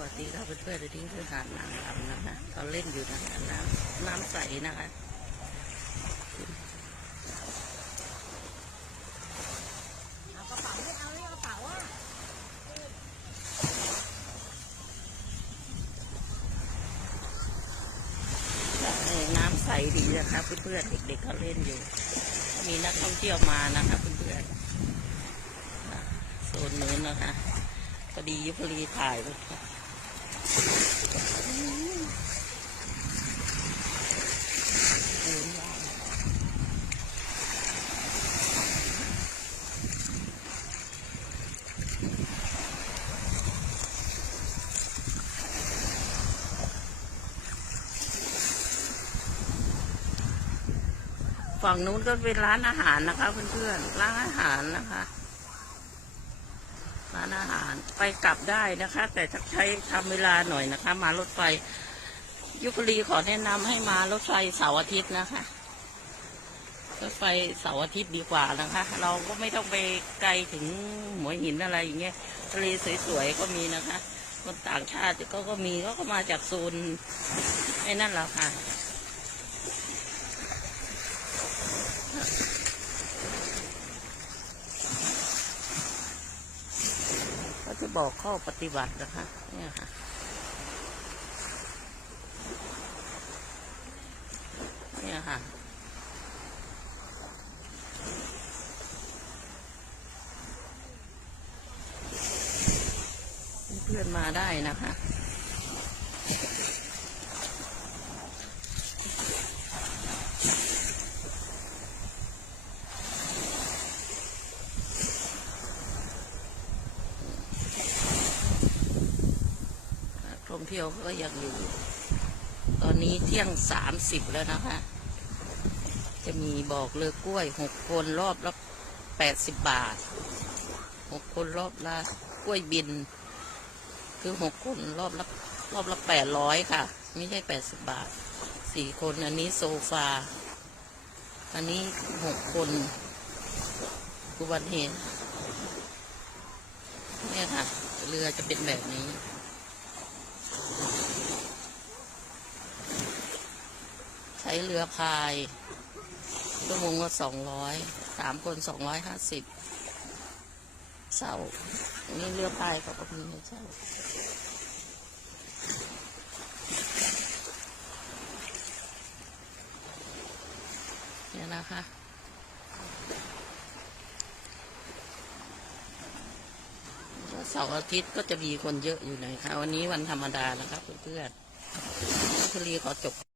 วัสดีครับเพื่อนๆที่คือหาดนางรำนะคะเขาเล่นอยู่นะคะน้ำน้ำใสนะคะกระเป๋าไม่เอาไม่เอากระเป๋าอะน้ำใสดีนะคะเพื่อนๆเด็กๆเขาเล่นอยู่ มีนักท่องเที่ยวมานะคะเพื่อนๆโซนนู้นนะคะพอดียุพรีถ่ายไว้ค่ะ ฝั่งนู้นก็เป็นร้านอาหารนะคะเพื่อนๆ ร้านอาหารนะคะ ร้านอาหารไปกลับได้นะคะ แต่ใช้ทำเวลาหน่อยนะคะ มารถไฟ ยุครีขอแนะนำให้มารถไฟเสาร์อาทิตย์นะคะรถไฟเสาร์อาทิตย์ดีกว่านะคะ เราก็ไม่ต้องไปไกลถึงหัวหินอะไรอย่างเงี้ยทะเลสวยๆก็มีนะคะ คนต่างชาติก็ก็มีเขาก็มาจากโซนไอ้นั่นแหละค่ะ จะบอกข้อปฏิบัตินะคะ เนี่ยค่ะ เนี่ยค่ะ เพื่อนมาได้นะคะ นักท่องเที่ยวก็ยังอยู่ ตอนนี้เที่ยงสามสิบแล้วนะคะ จะมีบอกเลือกกล้วยหกคนรอบละแปดสิบบาทหกคนรอบละกล้วยบิน คือหกคนรอบละรอบละแปดร้อยค่ะ ไม่ใช่แปดสิบบาทสี่คนอันนี้โซฟา อันนี้หกคนอุบัติเหตุเนี่ยค่ะ เรือจะเป็นแบบนี้ ใช้เรือพายชั่วโมงละสองร้อยสามคนสองร้อยห้าสิบเสานนี้เรือพายเขาก็มีให้เช่าเนี่ยนะคะแล้ว เสาร์อาทิตย์ก็จะมีคนเยอะอยู่หน่อยค่ะ วันนี้วันธรรมดานะครับเพื่อนๆพุลีขอจบ